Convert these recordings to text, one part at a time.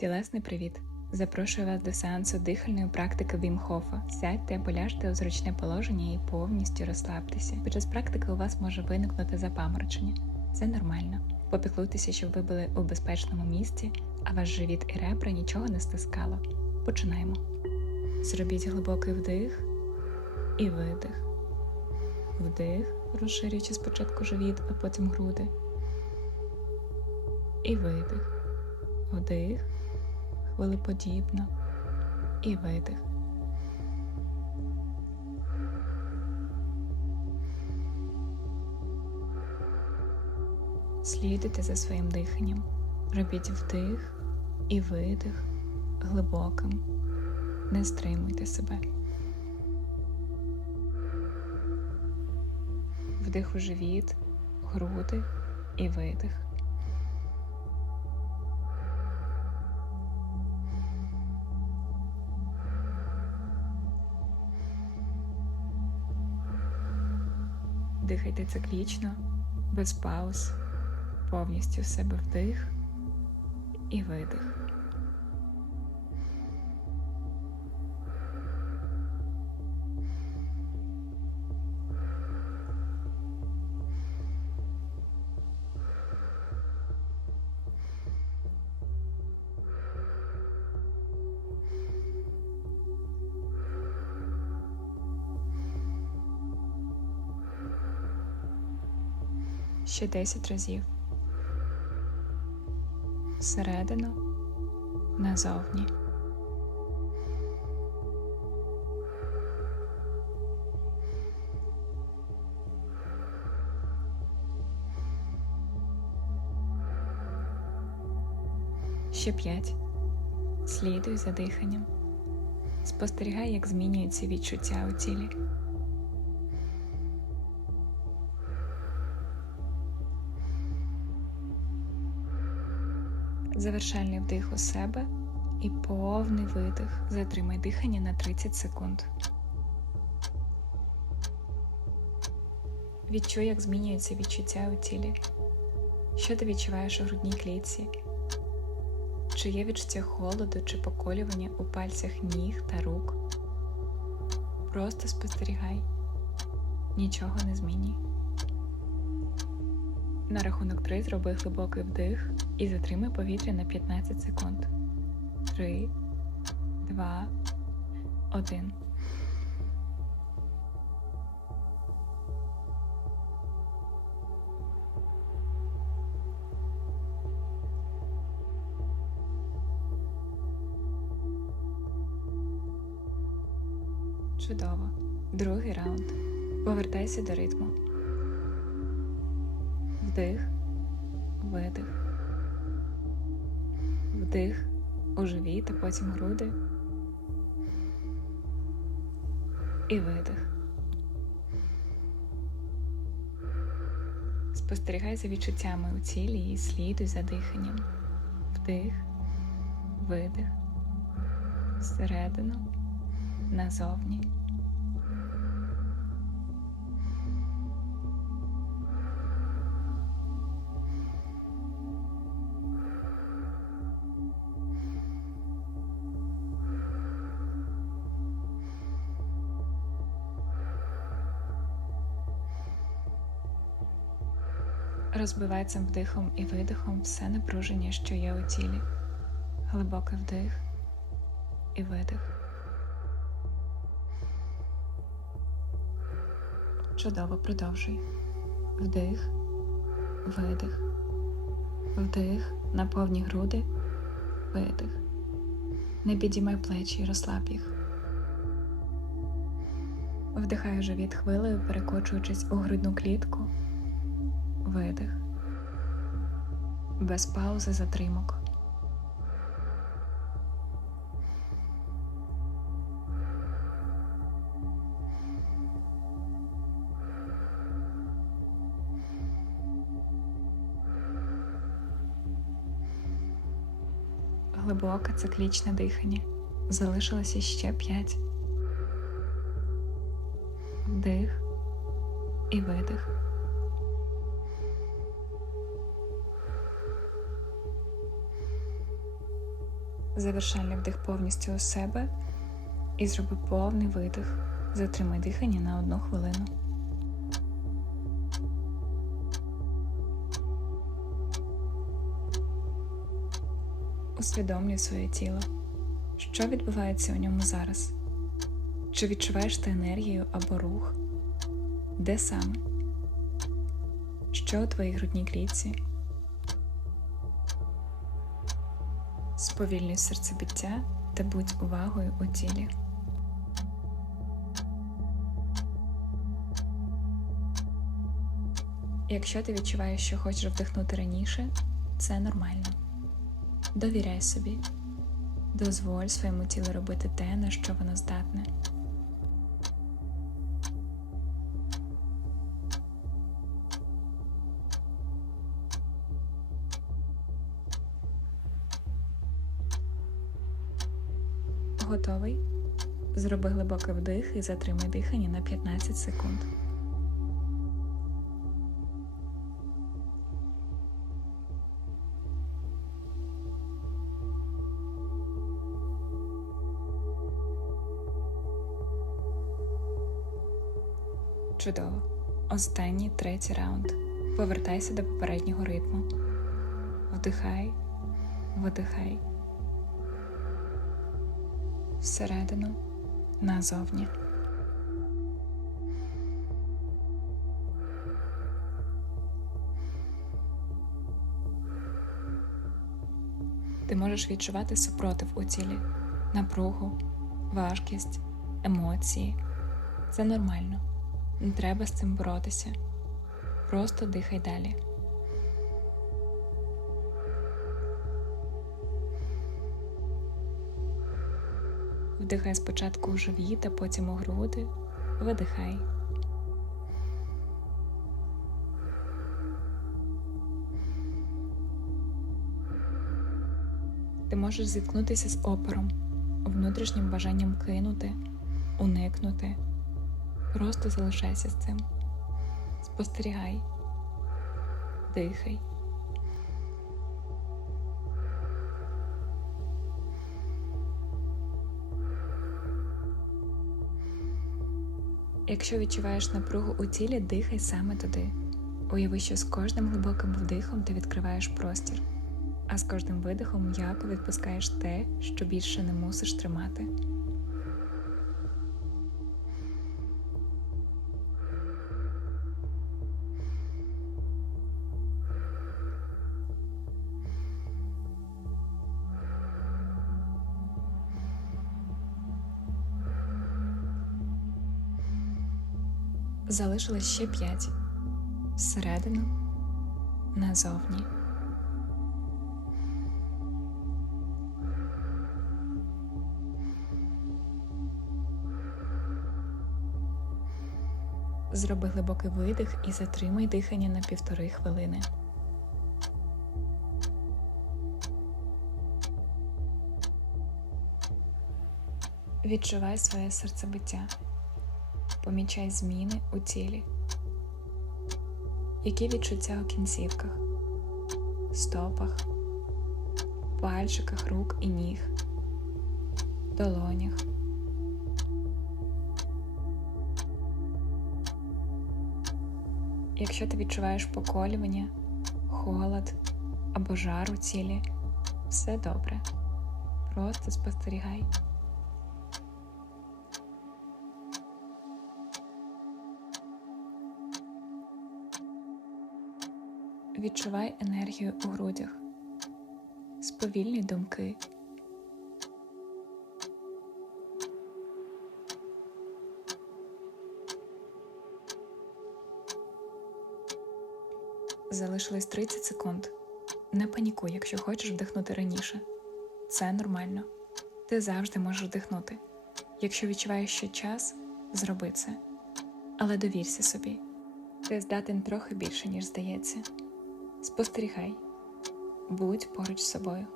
Тілесний привіт! Запрошую вас до сеансу дихальної практики Вім Хофа. Сядьте або ляжте у зручне положення і повністю розслабтеся. Під час практики у вас може виникнути запаморочення. Це нормально. Попіклуйтеся, щоб ви були у безпечному місці, а ваш живіт і ребра нічого не стискало. Починаємо. Зробіть глибокий вдих і видих. Вдих, розширюючи спочатку живіт, а потім груди. І видих. Вдих, хвилеподібно і видих. Слідуйте за своїм диханням. Робіть вдих і видих глибоким. Не стримуйте себе. Вдих у живіт, груди і видих. Дихайте циклічно, без пауз, повністю себе вдих і видих. Ще 10 разів. Всередину, назовні. Ще п'ять. Слідуй за диханням. Спостерігай, як змінюються відчуття у тілі. Завершальний вдих у себе і повний видих. Затримай дихання на 30 секунд. Відчуй, як змінюються відчуття у тілі. Що ти відчуваєш у грудній клітці? Чи є відчуття холоду чи поколювання у пальцях ніг та рук? Просто спостерігай, нічого не змінюй. На рахунок 3 зроби глибокий вдих і затримай повітря на 15 секунд. 3, 2, 1. Чудово. Другий раунд. Повертайся до ритму. Вдих, видих. Вдих у живіт, а потім груди. І видих. Спостерігай за відчуттями у тілі і слідуй за диханням. Вдих, видих, всередину, назовні. Розбивай цим вдихом і видихом все напруження, що є у тілі. Глибокий вдих і видих. Чудово продовжуй. Вдих, видих, вдих на повні груди, видих. Не підіймай плечі і розслаб їх. Вдихай живіт хвилею, перекочуючись у грудну клітку видих, без паузи затримок. Глибоке циклічне дихання. Залишилося ще п'ять. Вдих Завершальний вдих повністю у себе і зроби повний видих. Затримай дихання на одну хвилину. Усвідомлюй своє тіло. Що відбувається у ньому зараз? Чи відчуваєш ти енергію або рух? Де саме? Що у твоїй грудній клітці? Сповільнюй серцебиття та будь увагою у тілі. Якщо ти відчуваєш, що хочеш вдихнути раніше, це нормально. Довіряй собі, дозволь своєму тілу робити те, на що воно здатне. Готовий? Зроби глибокий вдих і затримай дихання на 15 секунд. Чудово. Останній третій раунд. Повертайся до попереднього ритму. Вдихай, видихай. Всередину, назовні. Ти можеш відчувати супротив у тілі, напругу, важкість, емоції. Це нормально. Не треба з цим боротися. Просто дихай далі. Вдихай спочатку у живіт, а потім у груди. Видихай. Ти можеш зіткнутися з опором, внутрішнім бажанням кинути, уникнути. Просто залишайся з цим. Спостерігай, дихай. Якщо відчуваєш напругу у тілі, дихай саме туди. Уяви, що з кожним глибоким вдихом ти відкриваєш простір, а з кожним видихом м'яко відпускаєш те, що більше не мусиш тримати. Залишилось ще п'ять. Всередину, назовні. Зроби глибокий видих і затримай дихання на півтори хвилини. Відчувай своє серцебиття. Помічай зміни у тілі. Які відчуття у кінцівках, стопах, пальчиках рук і ніг, долонях. Якщо ти відчуваєш поколювання, холод або жар у тілі, все добре. Просто спостерігай. Відчувай енергію у грудях, сповільні думки. Залишилось 30 секунд. Не панікуй, якщо хочеш вдихнути раніше. Це нормально. Ти завжди можеш вдихнути. Якщо відчуваєш, що час, зроби це. Але довірся собі. Ти здатен трохи більше, ніж здається. Спостерігай, будь поруч з собою.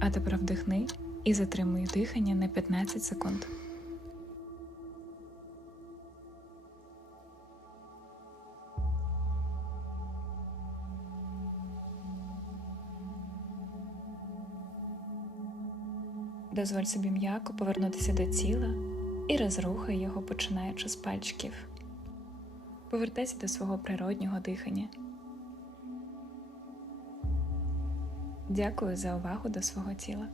А тепер вдихни і затримуй дихання на 15 секунд. Дозволь собі м'яко повернутися до тіла і розрухай його, починаючи з пальчиків. Повертайся до свого природнього дихання. Дякую за увагу до свого тіла.